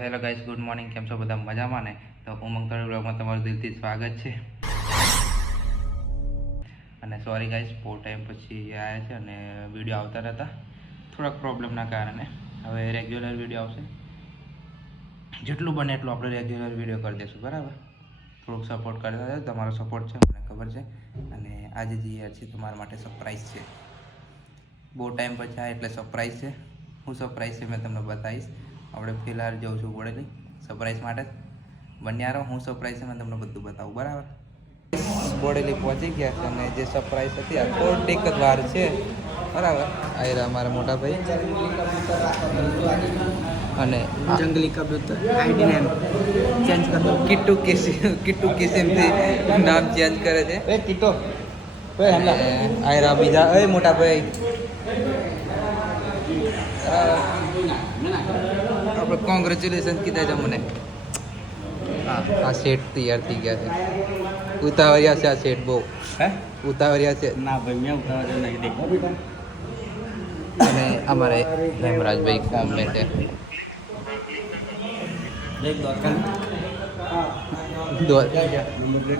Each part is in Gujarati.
Hello guys, good morning. કેમ છો બધા? મજામાં ને? તો ઉમંગ તળે બ્લોગમાં તમારું દિલથી સ્વાગત છે. અને સોરી ગાઈસ, બહુ ટાઈમ પછી આવ્યા છે અને વિડીયો આવતા નહોતા, થોડાક પ્રોબ્લેમના કારણે. હવે રેગ્યુલર વિડીયો આવશે. જેટલું બને એટલું આપણે રેગ્યુલર વિડીયો કરી દઈશું, બરાબર? થોડુંક સપોર્ટ કરતા રહો. તમારો સપોર્ટ છે, મને ખબર છે. અને આજે જે યાર છે તમારા માટે સરપ્રાઈઝ છે. બહુ ટાઈમ પછી આ એટલે સરપ્રાઈઝ છે. હું સરપ્રાઈઝ છે મેં તમને બતાવીશ. આપણે ફિલહાલ જઉં છું બોડેલી સરપ્રાઈઝ માટે. બન્યા હું સરપ્રાઈઝ છે મેં તમને બધું બતાવું, બરાબર? બોડેલી પહોંચી ગયા છે અને જે સરપ્રાઈઝ હતી આ થોડીક જ વાર છે, બરાબર? આ રહ્યા અમારા મોટા ભાઈ અને જંગલી કબૂતર આઈડી નેમ ચેન્જ કર દો. કિટ્ટુ કિસિમથી નામ ચેન્જ કરે છે. એ કિટો આ રહ્યા બીજા મોટા ભાઈ. આપણે કોંગ્રેચ્યુલેશન કીધા છે મને. હા, આ સેટ તૈયાર થઈ ગયા છે. ઉતાવળિયા છે આ સેટ, બહુ ઉતાવળિયા છે. ના ભાઈ મેં ઉતાવળ નહીં દેખો. અને અમારે હેમરાજભાઈ ફોર્મ લે છે. દેખ દોકન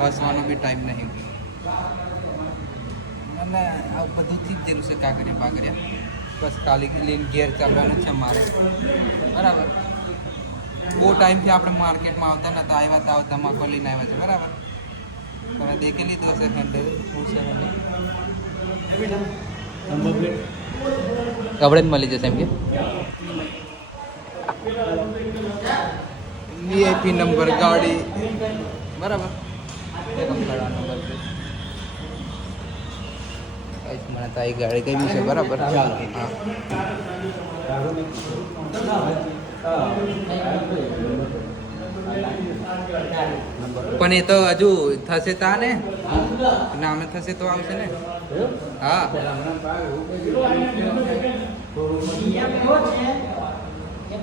હસવાનો બી ટાઈમ નહીં. અને આ બધુંથી જ જેલું છે કાંકરિયા બાકરિયા. બસ ખાલી લઈને ઘેર ચાલવાનું છે મારે, બરાબર? બહુ ટાઈમથી આપણે માર્કેટમાં આવતા નતા, આવ્યા હતા આવતા મકો લઈને આવ્યા છે, બરાબર? તમે દેખી લીધો હશે હેન્ડલ શું છે કપડે જ મળી જશે એમ કે વીઆઈપી નંબર ગાડી, બરાબર? મને તો આ ગાડી કઈ બી છે, બરાબર? હા, પણ એ તો હજુ થશે તા ને નામે થશે તો આવશે ને. હા,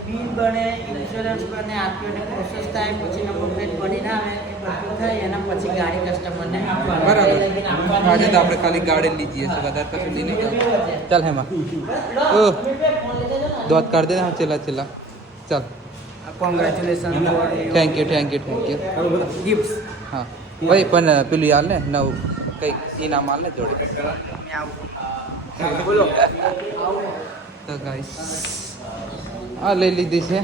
બિલ બને, ઇન્સ્યોરન્સ બને, આરટીઓની પ્રોસેસ થાય, પછી નંબર પ્લેટ બનીને આવે, એ બધું થાય એના પછી ગાડી કસ્ટમરને બરાબર. આજે તો આપણે ખાલી ગાડી લીધી છે, વધારે કશું લઈ નહીં જાવ. ચાલ હેમાં દોત કાઢ દે. હા, છેલ્લા ચાલ. Congratulation thank you. ગિફ્ટ્સ હા ભાઈ, પણ પેલું યાર ને નવું કંઈક ઇનામ આલ ને જોડે. બોલો. તો ગાઈસ આ લઈ લીધી છે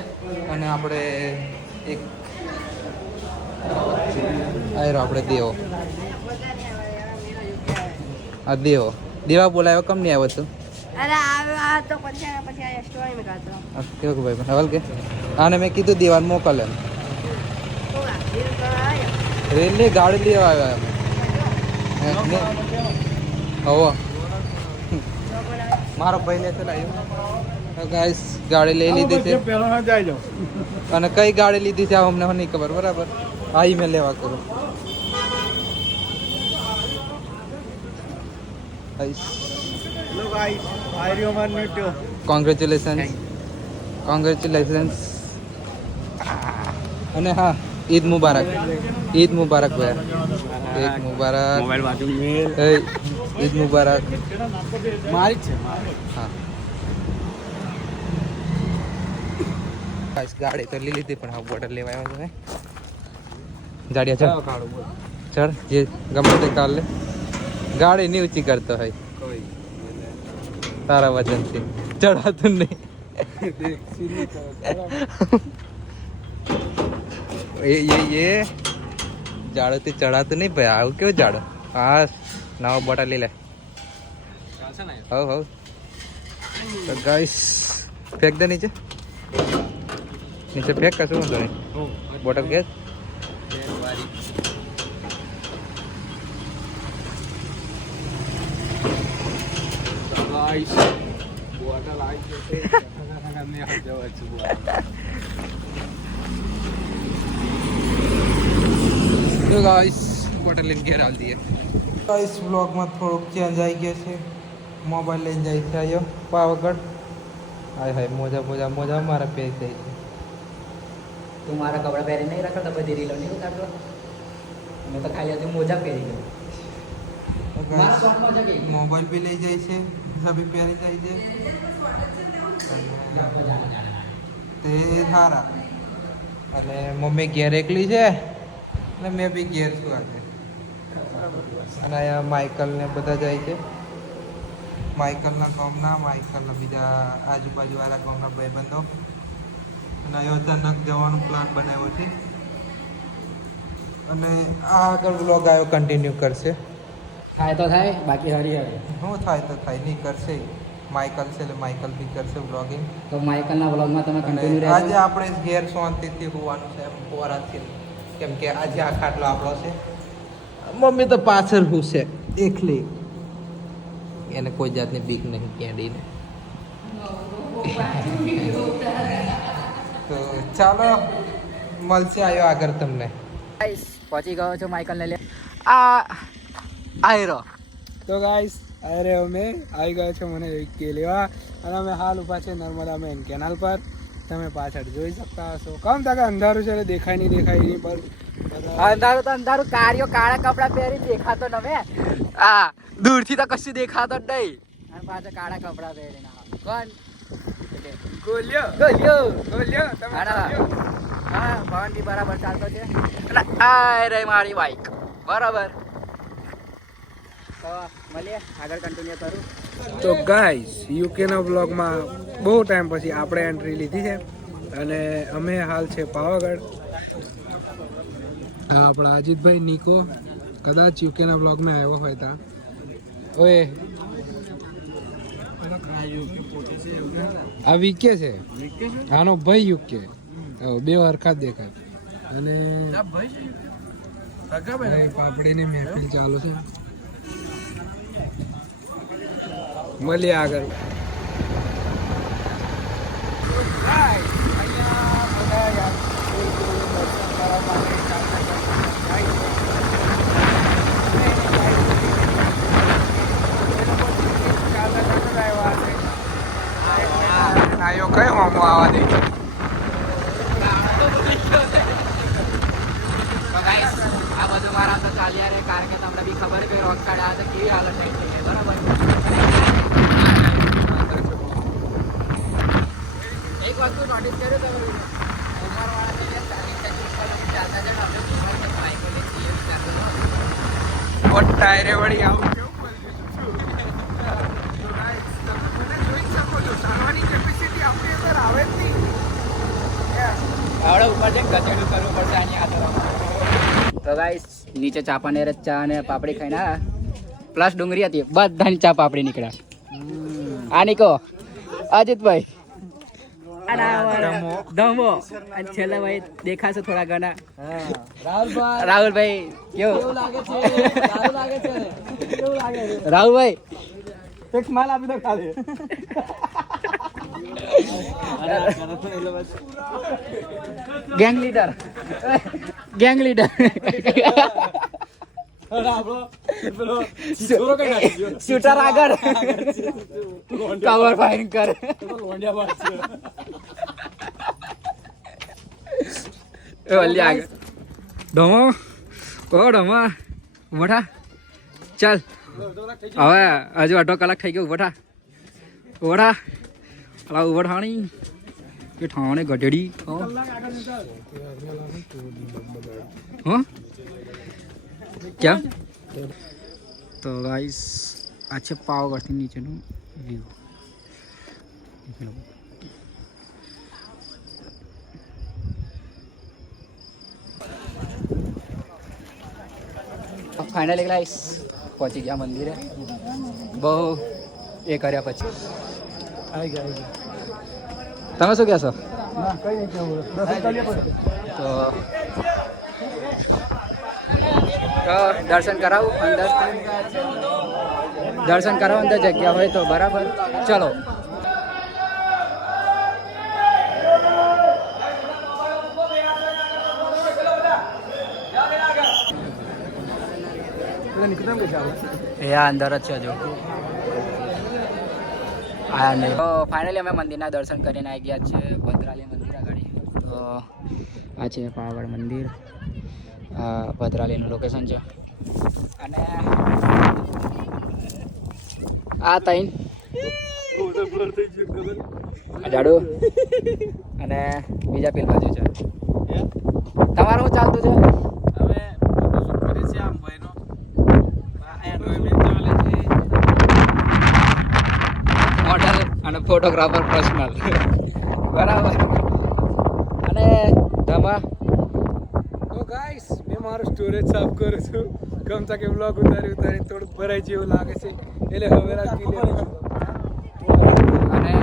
અને આપણે એક આયરો આપણે દેવો. આ દેવા બોલાયો, કમ નહીં આવ્યો તું? અરે આ તો પછી આ સ્ટોરી में करता हूं કેવું ભાઈ હવાલ કે આને મેં કીધું દીવાન મોકલે होगा दिल कर आया રેલની ગાડી લેવા આવ્યા અમે. હવે મારો ભાઈ લે ચલાવ્યો. ગાઈસ ગાડી લઈ લીધી છે અને કઈ ગાડી લીધી છે આ અમને નહીં ખબર, બરાબર? આઈ મેં લેવા કરું. કોંગ્રેચ્યુલેશન્સ અને હા, ઈદ મુબારક ભાઈ. ઈદ મુબારક. મોબાઈલ બાજુ ઈદ મુબારક. મારી છે. હા, ગાડી તો લઈ લીધી પણ હા બોર્ડર લેવા આવ્યો છે. જાડિયા ચડ જે ગમે તે કાલ લે. ગાડી નહીં ઊંચી કરતો હોય તારા વજનથી ચડાતું નહીં. એ જાડોથી ચડાતું નહીં ભાઈ. આવું કેવું જાડો? હા, નવા બોટા લઈ લે. હવ તો ગાઈસ ફેંક દે નીચે ફેંક. કશું વાંધો નહીં. બોટલ ગેસ તો ગાઈસ બોટલ લઈને ઘેર આવી દઈએ. ગાઈસ વ્લોગમાં થોડુંક ચેન્જ આવી ગયો છે. મોબાઈલ લઈને જાય છે આવ્યો પાવાગઢ. હાય મોજા મારા પહેરી જાય છે. તું મારા કપડા પહેરી નહીં રાખતો બધી રીલો નહીં ઉતારતો. મેં તો ખાલી હજુ મોજા પહેરી ગયો. મારા શોખ મોજા કે મોબાઈલ બી લઈ જાય છે, સભી પહેરી જાય છે. તે સારા અને મમ્મી ઘેર એકલી છે અને મેં બી ઘેર છું આજે. અને અહીંયા માઇકલ ને બધા જાય છે. માઇકલના ગામના માઇકલના બીજા આજુબાજુવાળા ગામના ભાઈબંધો. અને અહીં અચાનક જવાનો પ્લાન બનાવ્યો છે. અને આ આગળ વ્લોગ આવ્યો કન્ટિન્યુ કરશે. થાય તો થાય, બાકી હરી હરી. શું થાય તો થાય, નહીં કરશે. માઇકલ છે એટલે માઇકલ બી કરશે વ્લોગિંગ. તો માઇકલના વ્લોગમાં તમે અને કન્ટિન્યુ આજે રહેજો. આપણે ઘેર શાંતિથી હોવાનું છે એમ પોરાથી, કેમ કે આજે આ ખાટલો આપણો છે. મમ્મી તો પાછળ હુશે એકલી, એને કોઈ જાતની બીક નહીં કેડીને. તો ચાલો મળશે આવ્યો આગળ તમને. ગાઈસ પહોંચી ગયો છું માઇકલને લે. આયરો તો ગાઈસ અરે અમે આવી ગયો છે મને કે લેવા, અને અમે હાલ ઊભા છે નર્મદા મેન કેનાલ પર. તમે પાછળ જોઈ શકતા હશો. કમ તક અંધારું છે એટલે દેખાય નહીં પર અંધારું તો અંધારું, કાર્યો કાળા કપડા પહેરી દેખાતો નવે. હા, દૂરથી તો કશું દેખાતો જ નહીં. અને પાછા કાળા કપડા પહેરીને કોણ ગોલ્યો તમે હા, પવન બી બરાબર ચાલતો છે. અને આ રહી મારી બાઈક બરાબર. તો મળીએ, આગળ કન્ટિન્યુ કરું. તો ગાઈસ યુકેના બ્લોગમાં બહુ ટાઈમ પછી આપણે એન્ટ્રી લીધી છે, અને અમે હાલ છે પાવાગઢ. આપણા અજીતભાઈ નિકો કદાચ યુકેના બ્લોગમાં આવ્યો હોય તા. ઓએ આ વીકે છે, આનો ભાઈ યુકે. બે હરખા જ દેખાય. અને પાપડીની મહેફિલ ચાલુ છે. મળીએ આગળ. આયો કઈ હોમો આવા દે. આ બધું મારા તો ચાલ્યા રહે, કારણ કે તમને બી ખબર કે રોક કાઢ્યા તો કેવી હાલત થઈ છે બરાબર. એક વસ્તુ નોટિસ કર્યું તમે, ઉંમરવાળા થઈને 40-45 ચાલતા છે, આપણે બાઈકો લઈ જઈએ વિચારતો ટાયરે વળી આવું આવડે ઉપર જઈને ગચેડું કરવું પડશે આની હાથમાં. તો ગાઈસ નીચે ચાપાનેર ચા અને પાપડી ખાઈને આવ્યા, પ્લસ ડુંગળી હતી, બધાની ચા પાપડી નીકળ્યા. આ નીકો અજીતભાઈ ધમો અને છેલ્લા ભાઈ દેખાશે થોડા ઘણા રાહુલભાઈ. કેવું લાગે છે રાહુલભાઈ? એક માલ આપી દો ખાલી. ગેંગ લીડર શૂટર આગળ કવર ફાયરિંગ કરે. ઢમો ઢમા ઉભા ચાલ. હવે હજુ અડધો કલાક થઈ ગયો. ઉભા ઉભા ઉભા ઠાણી કે ઠાણે ગઢડી હા ક્યાં. તો ગાઈસ આ છે પાવાગઢથી નીચેનું વ્યૂ. ફાઇનલી ગાઈસ પહોંચી ગયા મંદિરે, બહુ એ કર્યા પછી. તમે શું કહેશો? તો દર્શન કરાવું અંદર, દર્શન કરાવો અંદર જગ્યા હોય તો બરાબર. ચલો એ આ અંદર જ છે હજુ આયા નહીં. તો ફાઇનલી અમે મંદિરના દર્શન કરીને આવી ગયા છે ભદ્રાલી મંદિર આગળ. તો આ છે પાવાગઢ મંદિર, આ ભદ્રાલીનું લોકેશન છે. અને આ તૈન જાડુ અને બીજા પેલ બાજુ છે તમારું શું ચાલતું છે હવે ફોટોશૂટ કરીએ છીએ આમ ભાઈનો એન્ડ્રોઈડ ચાલે છે મોડલ અને ફોટોગ્રાફર પર્સનલ બરાબર અને તમે તો ગાઈસ મેં મારું સ્ટોરેજ સાફ કરું છું ગમતા કે બ્લોગ ઉતારી થોડુંક ભરાઈ જેવું લાગે છે એટલે હવે રાખી લે અને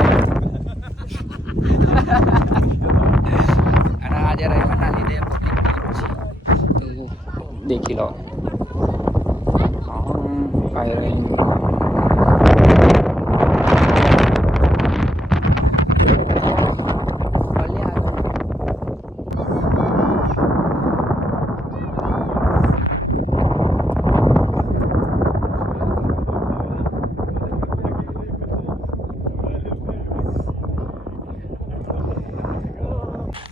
અને આજે રવિવારના લીધે public તો દેખી લો આઈ રહી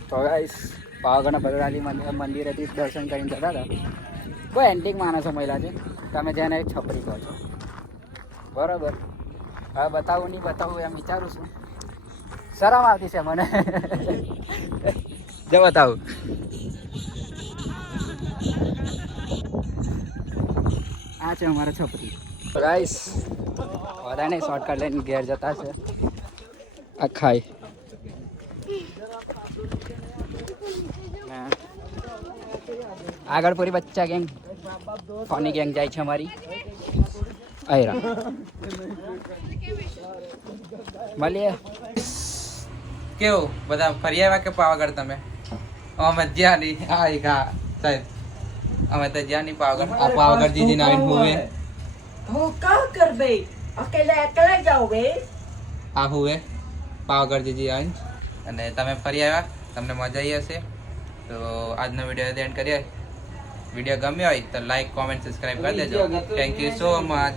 તો ગાઈસ પાવાગઢના ભદ્રકાળી મંદિરેથી દર્શન કરીને જતા હતા કોઈ એન્ટિક માણસો મહિલા છે તમે જેને એક છપરી કહો છો બરાબર હવે બતાવું નહીં બતાવું એમ વિચારું છું શરમ આવતી છે મને જો બતાવું આ છે અમારા છપરી તો ગાઈસ બધા નહીં શોર્ટકટ લઈને ઘેર જતા છે આ ખાય આગળ પૂરી બચ્ચા ગેંગ ફની ગેંગ જાય છે અમારી આયરા મળીએ કેવું બધા ફરી આવ્યા કે પાવાગઢ તમે અમે જ્યાં નહીં હા સાહેબ અમે તો જ્યાં નહીં પાવાગઢ આ પાવાગઢ જીજીને આવીને હુવે હું કા કર બે અકેલા જાઓ બે આ હુવે પાવાગઢ જીજી આવીને અને તમે ફરી આવ્યા તમને મજા આવી હશે તો આજનો વિડીયો એન્ડ કરીએ વિડીયો ગમ્યો હોય તો લાઈક કોમેન્ટ સબસ્ક્રાઈબ કરી દેજો થેન્ક યુ સો મચ